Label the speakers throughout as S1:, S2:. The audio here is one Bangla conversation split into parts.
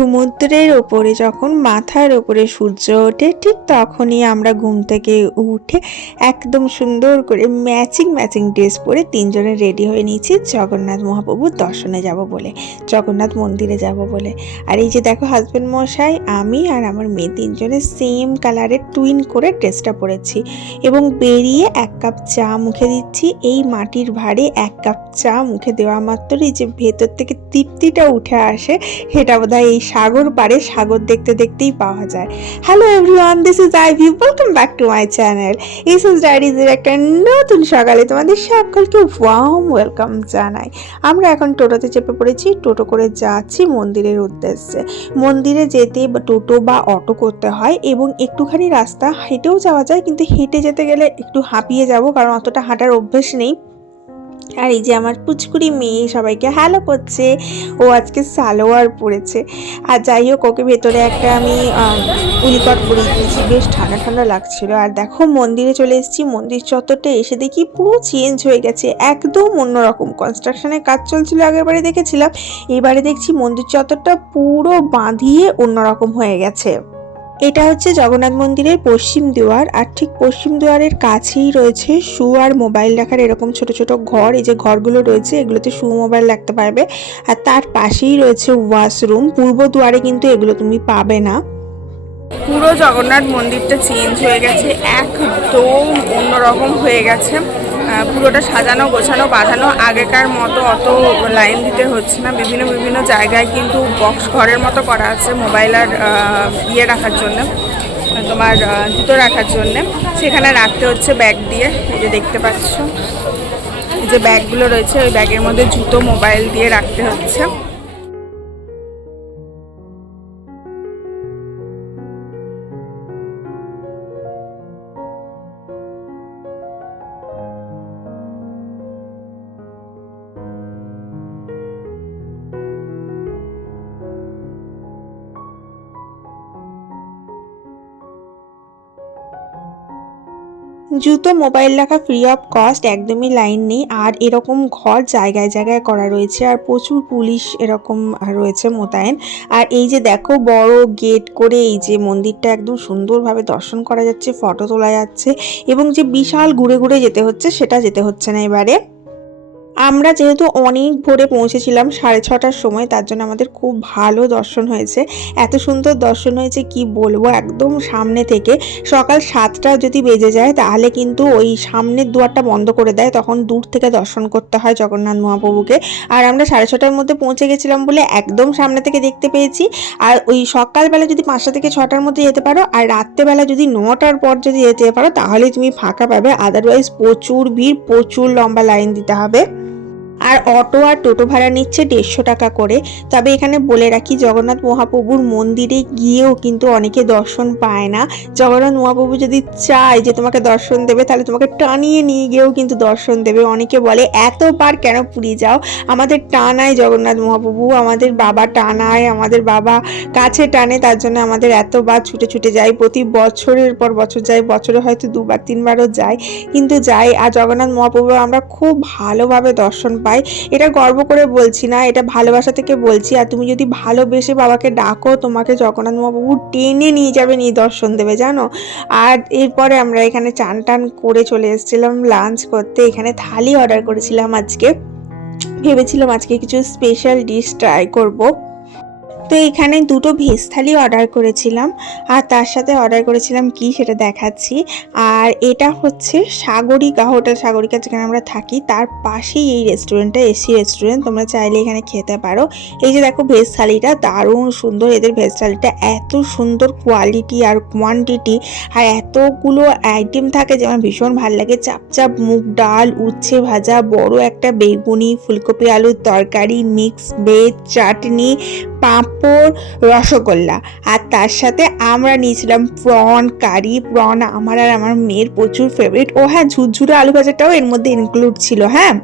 S1: সমুদ্রের ওপরে, যখন মাথার ওপরে সূর্য ওঠে, ঠিক তখনই আমরা ঘুম থেকে উঠে একদম সুন্দর করে ম্যাচিং ম্যাচিং ড্রেস পরে তিনজনে রেডি হয়ে নিয়েছি, জগন্নাথ মহাপ্রভুর দর্শনে যাব বলে, জগন্নাথ মন্দিরে যাব বলে। আর এই যে দেখো হাজব্যান্ড মশাই, আমি আর আমার মেয়ে তিনজনে সেম কালারের টুইন করে ড্রেসটা পরেছি এবং বেরিয়ে এক কাপ চা মুখে দিচ্ছি। এই মাটির ভারে এক কাপ চা মুখে দেওয়া মাত্রই যে ভেতর থেকে তৃপ্তিটা উঠে আসে, সেটা বোধহয় এই সাগর পারে সাগর দেখতে দেখতেই পাওয়া যায়। Hello everyone this is Ivy welcome back to my channel ইসেস ডায়েরিজের একটা নতুন সকালে তোমাদের সকলকে ওয়াম ওয়েলকাম জানাই। আমরা এখন টোটোতে চেপে পড়েছি, টোটো করে যাচ্ছি মন্দিরের উদ্দেশ্যে। মন্দিরে যেতে টোটো বা অটো করতে হয় এবং একটুখানি রাস্তা, হেঁটেও যাওয়া যায়, কিন্তু হেঁটে যেতে গেলে একটু হাঁপিয়ে যাব, কারণ অতটা হাঁটার অভ্যেস নেই। আর এই যে আমার পুচকুরি মেয়ে সবাইকে হ্যালো করছে। ও আজকে সালোয়ার পরেছে। আর যাই হোক, ওকে ভেতরে একটা আমি উলিকট পরিয়ে দিয়েছি। বেশ ঠান্ডা ঠান্ডা লাগছিল। আর দেখো, মন্দিরে চলে এসেছি। মন্দির চত্বরটা এসে দেখি পুরো চেঞ্জ হয়ে গেছে। একদম অন্যরকম। কনস্ট্রাকশনের কাজ চলছিল আগের বারে দেখেছিলাম। এবারে দেখছি মন্দির চত্বরটা পুরো বাঁধিয়ে অন্যরকম হয়ে গেছে। এটা হচ্ছে জগন্নাথ মন্দিরের পশ্চিম দুয়ার, আর ঠিক পশ্চিম দুয়ারের কাছেই রয়েছে শু আর মোবাইল রাখার এরকম ছোট ছোট ঘর। এই যে ঘরগুলো রয়েছে, এগুলোতে শু মোবাইল রাখতে পারবে। আর তার পাশেই রয়েছে ওয়াশরুম। পূর্ব দুয়ারে কিন্তু এগুলো তুমি পাবে না।
S2: পুরো জগন্নাথ মন্দিরটা চেঞ্জ হয়ে গেছে, একদম অন্যরকম হয়ে গেছে। পুরোটা সাজানো, গোছানো, বাঁধানো, আগেকার মতো অত লাইন দিতে হচ্ছে না। বিভিন্ন বিভিন্ন জায়গায় কিন্তু বক্স ঘরের মতো করা আছে মোবাইল আর ইয়ে রাখার জন্য, তোমার জুতো রাখার জন্য। সেখানে রাখতে হচ্ছে ব্যাগ দিয়ে, এই যে দেখতে পাচ্ছ। যে ব্যাগগুলো রয়েছে, ওই ব্যাগের মধ্যে জুতো মোবাইল দিয়ে রাখতে হচ্ছে।
S1: জুতো, মোবাইল রাখা ফ্রি অফ কস্ট একদমই লাইন নেই। আর এরকম ঘর জায়গায় জায়গায় করা রয়েছে। আর প্রচুর পুলিশ এরকম রয়েছে মোতায়েন। আর এই যে দেখো, বড় গেট করে এই যে মন্দিরটা একদম সুন্দরভাবে দর্শন করা যাচ্ছে ফটো তোলা যাচ্ছে। এবং যে বিশাল ঘুরে ঘুরে যেতে হচ্ছে, সেটা যেতে হচ্ছে না এবারে। আমরা যেহেতু অনেক ভোরে পৌঁছেছিলাম, সাড়ে ছটার সময়, তার জন্য আমাদের খুব ভালো দর্শন হয়েছে। এত সুন্দর দর্শন হয়েছে কি বলব? একদম সামনে থেকে। সকাল সাতটা যদি বেজে যায়, তাহলে কিন্তু ওই সামনের দুয়ারটা বন্ধ করে দেয়। তখন দূর থেকে দর্শন করতে হয় জগন্নাথ মহাপ্রভুকে। আর আমরা সাড়ে ছটার মধ্যে পৌঁছে গেছিলাম বলে একদম সামনে থেকে দেখতে পেয়েছি। আর ওই সকালবেলা যদি পাঁচটা থেকে ছটার মধ্যে যেতে পারো, আর রাত্রেবেলা যদি নটার পর যদি যেতে পারো, তাহলে তুমি ফাঁকা পাবে। আদারওয়াইজ প্রচুর ভিড়, প্রচুর লম্বা লাইন দিতে হবে। আর অটো আর টোটো ভাড়া নিচ্ছে দেড়শো টাকা করে। তবে এখানে বলে রাখি, জগন্নাথ মহাপ্রভুর মন্দিরে গিয়েও কিন্তু অনেকে দর্শন পায় না। জগন্নাথ মহাপ্রভু যদি চায় যে তোমাকে দর্শন দেবে, তাহলে তোমাকে টানিয়ে নিয়ে গিয়েও কিন্তু দর্শন দেবে। অনেকে বলে, এতবার কেন পুরী যাও? আমাদের টানায় জগন্নাথ মহাপ্রভু, আমাদের বাবা টানায়, আমাদের বাবা কাছে টানে, তার জন্য আমাদের এতবার ছুটে ছুটে যাই। প্রতি বছরের পর বছর যাই, বছরে হয়তো দুবার, তিনবারও যায় কিন্তু যাই, আর জগন্নাথ মহাপ্রভু আমরা খুব ভালোভাবে দর্শন পাই। এটা গর্ব করে বলছি না, এটা ভালোবাসা থেকে বলছি। আর তুমি যদি ভালোবেসে বাবাকে ডাকো, তোমাকে জগন্নাথ মহাপ্রভু টেনে নিয়ে যাবে নিদর্শন দর্শন দেবে, জানো? আর এরপরে আমরা এখানে চান টান করে চলে এসেছিলাম লাঞ্চ করতে। এখানে থালি অর্ডার করেছিলাম আজকে। ভেবেছিলাম আজকে কিছু স্পেশাল ডিশ ট্রাই করব। তো এখানে দুটো ভেজ থালি অর্ডার করেছিলাম, আর তার সাথে অর্ডার করেছিলাম কি সেটা দেখাচ্ছি। আর এটা হচ্ছে সাগরিকা, হোটেল সাগরিকা যেখানে আমরা থাকি, তার পাশেই এই রেস্টুরেন্টটা এসি রেস্টুরেন্ট তোমরা চাইলে এখানে খেতে পারো। এই যে দেখো ভেজ থালিটা, দারুণ সুন্দর, এদের ভেজ থালিটা এত সুন্দর কোয়ালিটি আর কোয়ান্টিটি আর এতগুলো আইটেম থাকে যে আমার ভীষণ ভালো লাগে। চাপ চাপ মুগ ডাল, উচ্ছে ভাজা, বড় একটা বেগুনি, ফুলকপি আলুর তরকারি মিক্স ভেজ চাটনি পাঁপড়, রসগোল্লা। আর তার সাথে আমরা নিয়েছিলাম প্রন, কারি, প্রন আমার আর আমার মেয়ের প্রচুর ফেভারিট ও হ্যাঁ ঝুরঝুরে আলু ভাজাটাও এর মধ্যে ইনক্লুড ছিল হ্যাঁ?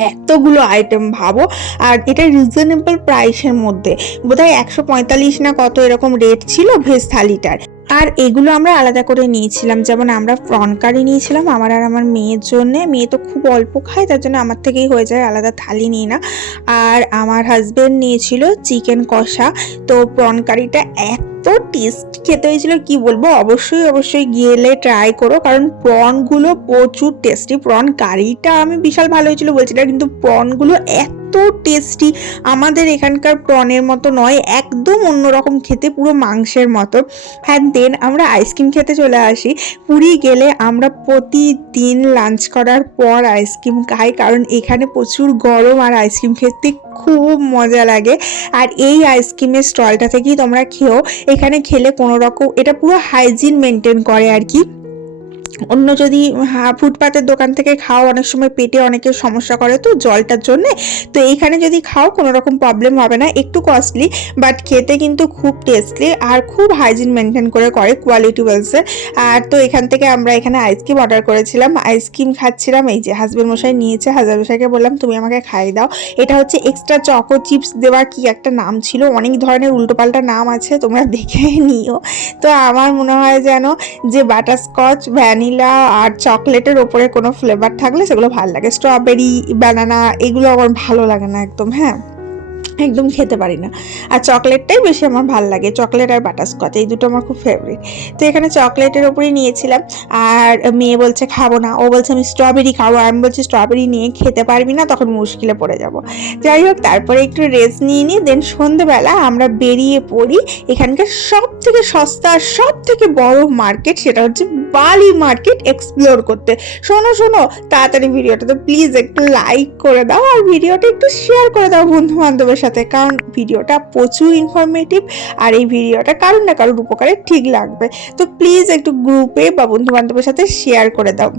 S1: এতগুলো আইটেম ভাবো। আর এটা রিজনেবল প্রাইসের মধ্যে। বোধহয় একশো পঁয়তাল্লিশ না কত এরকম রেট ছিল ভেজ থালিটার। আর এগুলো আমরা আলাদা করে নিয়েছিলাম। যেমন আমরা প্রন কারি নিয়েছিলাম, আমার আর আমার মেয়ের জন্যে। মেয়ে তো খুব অল্প খায়, তার জন্য আমার থেকেই হয়ে যায়, আলাদা থালি নিয়ে না। আর আমার হাজবেন্ড নিয়েছিল চিকেন কষা। তো প্রন কারিটা এত টেস্ট খেতে হয়েছিল, কি বলব? অবশ্যই অবশ্যই গেলে ট্রাই করো, কারণ প্রনগুলো প্রচুর টেস্টি প্রন কারিটা আমি বিশাল ভালো হয়েছিল বলছি না, কিন্তু প্রনগুলো এত টেস্টি আমাদের এখানকার প্রনের মতো নয়, একদম অন্যরকম খেতে, পুরো মাংসের মতো। অ্যান্ড দেন আমরা আইসক্রিম খেতে চলে আসি। পুরী গেলে আমরা প্রতিদিন লাঞ্চ করার পর আইসক্রিম খাই, কারণ এখানে প্রচুর গরম আর আইসক্রিম খেতে খুব মজা লাগে। আর এই আইসক্রিমের স্টলটা থেকেই তোমরা খেও এখানে খেলে কোনো রকম এটা পুরো হাইজিন মেনটেন করে আর কি। অন্য যদি হা- ফুটপাতের দোকান থেকে খাও, অনেক সময় পেটে অনেকের সমস্যা করে তো জলটার জন্যে। তো এইখানে যদি খাও, কোনো রকম প্রবলেম হবে না। একটু কস্টলি বাট খেতে কিন্তু খুব টেস্টলি আর খুব হাইজিন মেনটেন করে করে কোয়ালিটি ওয়েলসে আর তো এখান থেকে আমরা এখানে আইসক্রিম অর্ডার করেছিলাম। আইসক্রিম খাচ্ছিলাম। এই যে হাজবেন্ড মশাই নিয়েছে হাজবেন্ড মশাইকে বললাম, তুমি আমাকে খাইয়ে দাও। এটা হচ্ছে এক্সট্রা চকো চিপস দেওয়ার কি একটা নাম ছিল? অনেক ধরনের উল্টোপাল্টা নাম আছে, তোমরা দেখে নিও। তো আমার মনে হয় যেন যে বাটারস্কচ ভ্যানিলা আর চকলেটের ওপরে কোনো ফ্লেভার থাকলে সেগুলো ভালো লাগে। স্ট্রবেরি ব্যানানা এগুলো আমার ভালো লাগে না একদম হ্যাঁ। একদম খেতে পারি না। আর চকলেটটাই বেশি আমার ভালো লাগে, চকলেট আর বাটারস্কচ, এই দুটো আমার খুব ফেভারিট তো এখানে চকলেটের ওপরেই নিয়েছিলাম, আর মেয়ে বলছে খাব না, ও বলছে আমি স্ট্রবেরি খাব আমি বলছি স্ট্রবেরি নিয়ে খেতে পারবি না, তখন মুশকিলে পড়ে যাব। যাই হোক, তারপরে একটু রেস্ট নিয়ে নিই দেন সন্ধেবেলা আমরা বেরিয়ে পড়ি, এখানকার সব থেকে সস্তা আর সব থেকে বড় মার্কেট সেটা হচ্ছে বালি মার্কেট এক্সপ্লোর করতে। শোনো শোনো, তাড়াতাড়ি ভিডিওটা তো প্লিজ একটু লাইক করে দাও, আর ভিডিওটা একটু শেয়ার করে দাও বন্ধু বান্ধবের সাথে কারণ ভিডিওটা প্রচুর ইনফরমেটিভ আর এই ভিডিওটা কারণ না কারোর উপকারে ঠিক লাগবে। তো প্লিজ একটু গ্রুপে বা বন্ধু বান্ধবের সাথে শেয়ার করে দাও।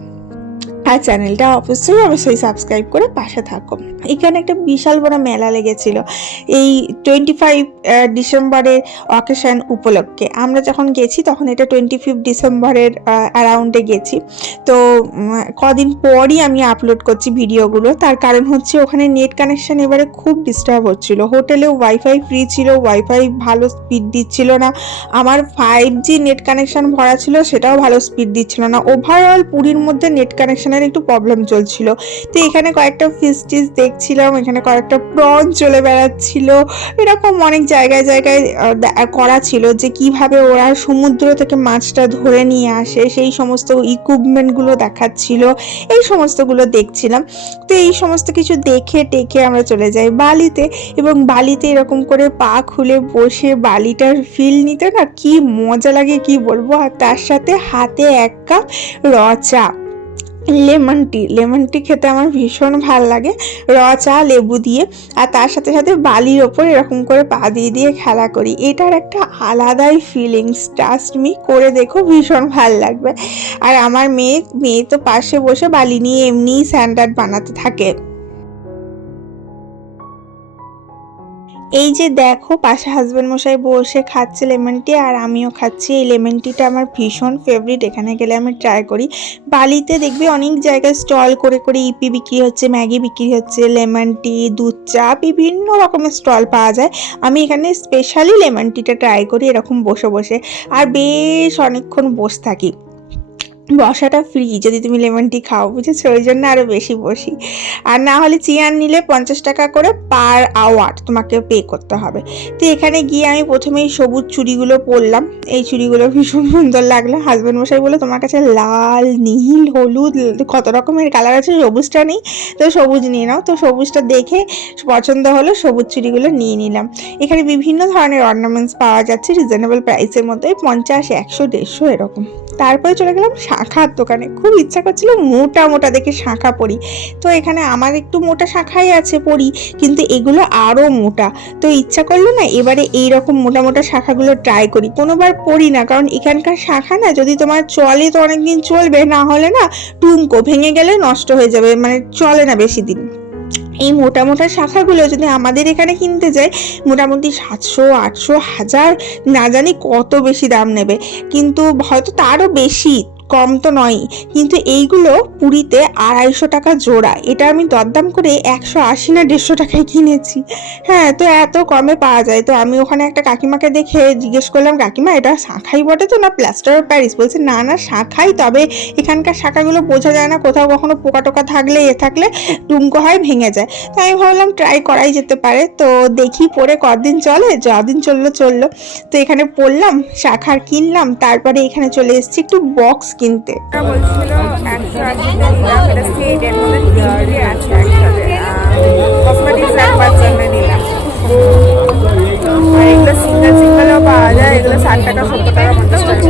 S1: আর চ্যানেলটা অবশ্যই অবশ্যই সাবস্ক্রাইব করে পাশে থাকো। এখানে একটা বিশাল বড় মেলা লেগেছিল। এই টোয়েন্টি ফাইভ ডিসেম্বরের অকেশন উপলক্ষে। আমরা যখন গেছি, তখন এটা টোয়েন্টি ফিফ ডিসেম্বরের অ্যারাউন্ডে গেছি। তো কদিন পরই আমি আপলোড করছি ভিডিওগুলো। তার কারণ হচ্ছে ওখানে নেট কানেকশন এবারে খুব ডিস্টার্ব হচ্ছিল। হোটেলেও ওয়াইফাই ফ্রি ছিল ওয়াইফাই ভালো স্পিড দিচ্ছিল না। আমার ফাইভ জি নেট কানেকশন ভরা ছিল, সেটাও ভালো স্পিড দিচ্ছিল না। ওভারঅল পুরীর মধ্যে নেট কানেকশনের একটু প্রবলেম চলছিল। তো এখানে কয়েকটা ফিস্টিস দেখছিলাম, এখানে কয়েকটা প্রন চলে বেড়াচ্ছিল। এরকম অনেক জায়গায় জায়গায় করা ছিল যে কীভাবে ওরা সমুদ্র থেকে মাছটা ধরে নিয়ে আসে, সেই সমস্ত ইকুইপমেন্টগুলো দেখাচ্ছিল, এই সমস্তগুলো দেখছিলাম। তো এই সমস্ত কিছু দেখে টেকে আমরা চলে যাই বালিতে এবং বালিতে এরকম করে পা খুলে বসে বালিটার ফিল নিতে না কি মজা লাগে, কি বলব? আর তার সাথে হাতে এক কাপ র চা লেমন টি লেমন টি খেতে আমার ভীষণ ভালো লাগে। র, চা, লেবু দিয়ে। আর তার সাথে সাথে বালির ওপর এরকম করে পা দিয়ে দিয়ে খেলা করি। এটার একটা আলাদাই ফিলিংস ট্রাস্ট মি করে দেখো ভীষণ ভালো লাগবে। আর আমার মেয়ে মেয়ে তো পাশে বসে বালি নিয়ে এমনিই স্যান্ডার্ড বানাতে থাকে। এই যে দেখো, পাশে হাজব্যান্ড মশাই বসে খাচ্ছে লেমন টি আর আমিও খাচ্ছি। এই লেমন টিটা আমার ভীষণ ফেভারিট এখানে গেলে আমি ট্রাই করি। বালিতে দেখবি অনেক জায়গায় স্টল করে করে ইপি বিক্রি হচ্ছে ম্যাগি বিক্রি হচ্ছে লেমন টি দুধ চা, বিভিন্ন রকমের স্টল পাওয়া যায়। আমি এখানে স্পেশালি লেমন টিটা ট্রাই করি, এরকম বসে বসে। আর বেশ অনেকক্ষণ বসে থাকি। বসাটা ফ্রি যদি তুমি লেমন টি খাও, বুঝেছ? ওই জন্য আরও বেশি বসি। আর না হলে চেয়ার নিলে পঞ্চাশ টাকা করে পার আওয়ার তোমাকে পে করতে হবে। তো এখানে গিয়ে আমি প্রথমেই সবুজ চুড়িগুলো পরলাম। এই চুড়িগুলো ভীষণ সুন্দর লাগল। হাজব্যান্ড মশাই বলে তোমার কাছে লাল, নীল, হলুদ, কত রকমের কালার আছে? সবুজটা নেই। তো সবুজ নিয়ে নাও। তো সবুজটা দেখে পছন্দ হলো, সবুজ চুড়িগুলো নিয়ে নিলাম। এখানে বিভিন্ন ধরনের অর্নামেন্টস পাওয়া যাচ্ছে রিজনেবল প্রাইসের মধ্যে পঞ্চাশ, একশো, দেড়শো এরকম। তারপরে চলে গেলাম শাঁখার দোকানে। খুব ইচ্ছা করছিল মোটা মোটা দেখে শাঁখা পরি। তো এখানে আমার একটু মোটা শাঁখাই আছে পরি, কিন্তু এগুলো আরও মোটা। তো ইচ্ছা করল না এবারে এই রকম মোটা মোটা শাখাগুলো ট্রাই করি। কোনোবার পরি না, কারণ এখানকার শাখা না, যদি তোমার চলে তো অনেকদিন চলবে, না হলে না টুমকো ভেঙে গেলে নষ্ট হয়ে যাবে মানে চলে না বেশি দিন। এই মোটা মোটা শাখাগুলো যদি আমাদের এখানে কিনতে যাই মোটামুটি সাতশো, আটশো, হাজার, না জানি কত বেশি দাম নেবে। কিন্তু হয়তো তারও বেশি। কম তো নয়ই, কিন্তু এইগুলো পুরীতে আড়াইশো টাকা জোড়া। এটা আমি দরদাম করে একশো আশি না দেড়শো টাকায় কিনেছি। হ্যাঁ তো এত কমে পাওয়া যায়। তো আমি ওখানে একটা কাকিমাকে দেখে জিজ্ঞেস করলাম, কাকিমা, এটা শাঁখাই বটে তো না প্লাস্টার অফ প্যারিস? বলছে, না না, শাঁখাই, তবে এখানকার শাখাগুলো বোঝা যায় না। কোথাও কখনো পোকা টোকা থাকলে, এ থাকলে টুমকো হয়, ভেঙে যায়। তো আমি ভাবলাম, ট্রাই করাই যেতে পারে। তো দেখি পরে কদিন চলে, যদিন চলল চলল। তো এখানে পড়লাম, শাখার কিনলাম, তারপরে এখানে চলে এসেছি। একটু বক্স কিনতে।
S2: এগুলো সিঙ্গেল সিঙ্গেলও পাওয়া যায় এগুলো ষাট টাকা সত্তর টাকা পঞ্চাশ টাকা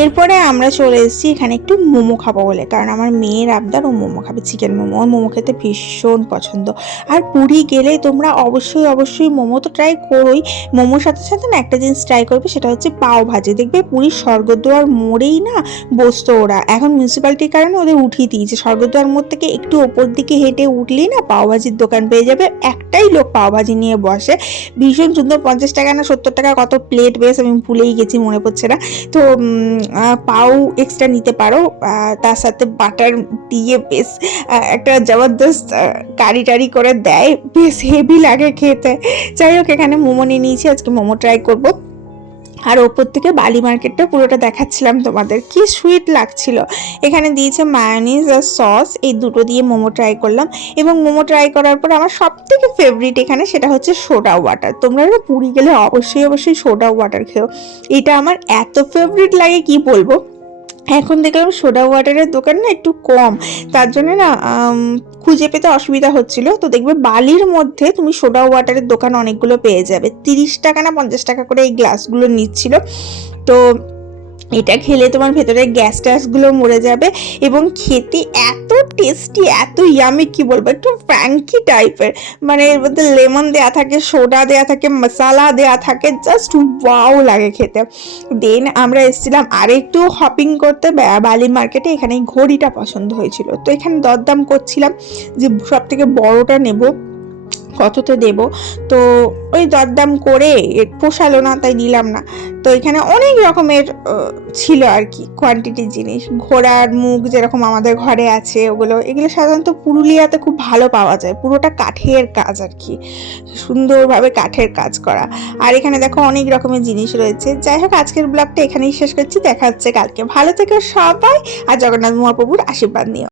S1: এরপরে আমরা চলে এসেছি, এখানে একটু মোমো খাব বলে। কারণ আমার মেয়ের আবদার, ও মোমো খাবে চিকেন মোমো। ওর মোমো খেতে ভীষণ পছন্দ। আর পুরী গেলে তোমরা অবশ্যই অবশ্যই মোমো তো ট্রাই করোই। মোমোর সাথে সাথে না একটা জিনিস ট্রাই করবে, সেটা হচ্ছে পাও ভাজি। দেখবে পুরীর স্বর্গদ্বার মোড়েই না বসতো ওরা। এখন মিউনিসিপ্যালিটির কারণে ওদের উঠিয়ে দিয়েছে। স্বর্গদ্বার মোড় থেকে একটু ওপর দিকে হেঁটে উঠলেই না পাও ভাজির দোকান পেয়ে যাবে। একটাই লোক পাও ভাজি নিয়ে বসে। ভীষণ সুন্দর, পঞ্চাশ টাকা না সত্তর টাকা কত প্লেট বেশ, আমি ভুলেই গেছি, মনে পড়ছে না। তো পাও এক্সট্রা নিতে পারো। তার সাথে বাটার দিয়ে বেশ একটা জবরদস্ত কারি টারি করে দেয়। বেশ হেভি লাগে খেতে। যাই হোক, এখানে মোমো নিয়ে নিয়েছি। আজকে মোমো ট্রাই করব। আর ওপর থেকে বালি মার্কেটটা পুরোটা দেখাচ্ছিলাম তোমাদের। কি সুইট লাগছিল। এখানে দিয়েছে মায়োনিজ আর সস এই দুটো দিয়ে মোমো ট্রাই করলাম এবং মোমো ট্রাই করার পর আমার সব থেকে ফেভারিট এখানে সেটা হচ্ছে সোডা ওয়াটার তোমরা পুরী গেলে অবশ্যই অবশ্যই সোডা ওয়াটার খেও। এটা আমার এত ফেভারিট লাগে কি বলব? এখন দেখলাম সোডা ওয়াটারের দোকান না একটু কম। তার জন্য না খুঁজে পেতে অসুবিধা হচ্ছিল। তো দেখবে বালির মধ্যে তুমি সোডা ওয়াটারের দোকান অনেকগুলো পেয়ে যাবে। তিরিশ টাকা না পঞ্চাশ টাকা করে এই গ্লাসগুলো নিচ্ছিল। তো এটা খেলে তোমার ভেতরে গ্যাস ট্যাসগুলো মরে যাবে এবং খেতে এত টেস্টি এত ইয়ামি কি বলব, একটু ফ্র্যাঙ্কি টাইপের মানে এর মধ্যে লেমন দেয়া থাকে সোডা দেয়া থাকে মশালা দেয়া থাকে জাস্ট ওয়াও লাগে খেতে। দেন আমরা এসেছিলাম আরেকটু হপিং করতে বালি মার্কেটে এখানে ঘড়িটা পছন্দ হয়েছিল। তো এখানে দরদাম করছিলাম যে সব থেকে বড়টা নেব। কততে দেব? তো ওই দরদাম করে পোষালো না, তাই নিলাম না। তো এখানে অনেক রকমের ছিল আর কি কোয়ান্টিটির জিনিস। ঘোড়ার মুখ যেরকম আমাদের ঘরে আছে, ওগুলো, এগুলো সাধারণত পুরুলিয়াতে খুব ভালো পাওয়া যায়। পুরোটা কাঠের কাজ আর কি, সুন্দরভাবে কাঠের কাজ করা। আর এখানে দেখো অনেক রকমের জিনিস রয়েছে। যাই হোক, আজকের ব্লগটা এখানেই শেষ করছি। দেখা হচ্ছে কালকে। ভালো থেকো সবাই, আর জগন্নাথ মহাপ্রভুর আশীর্বাদ নিও।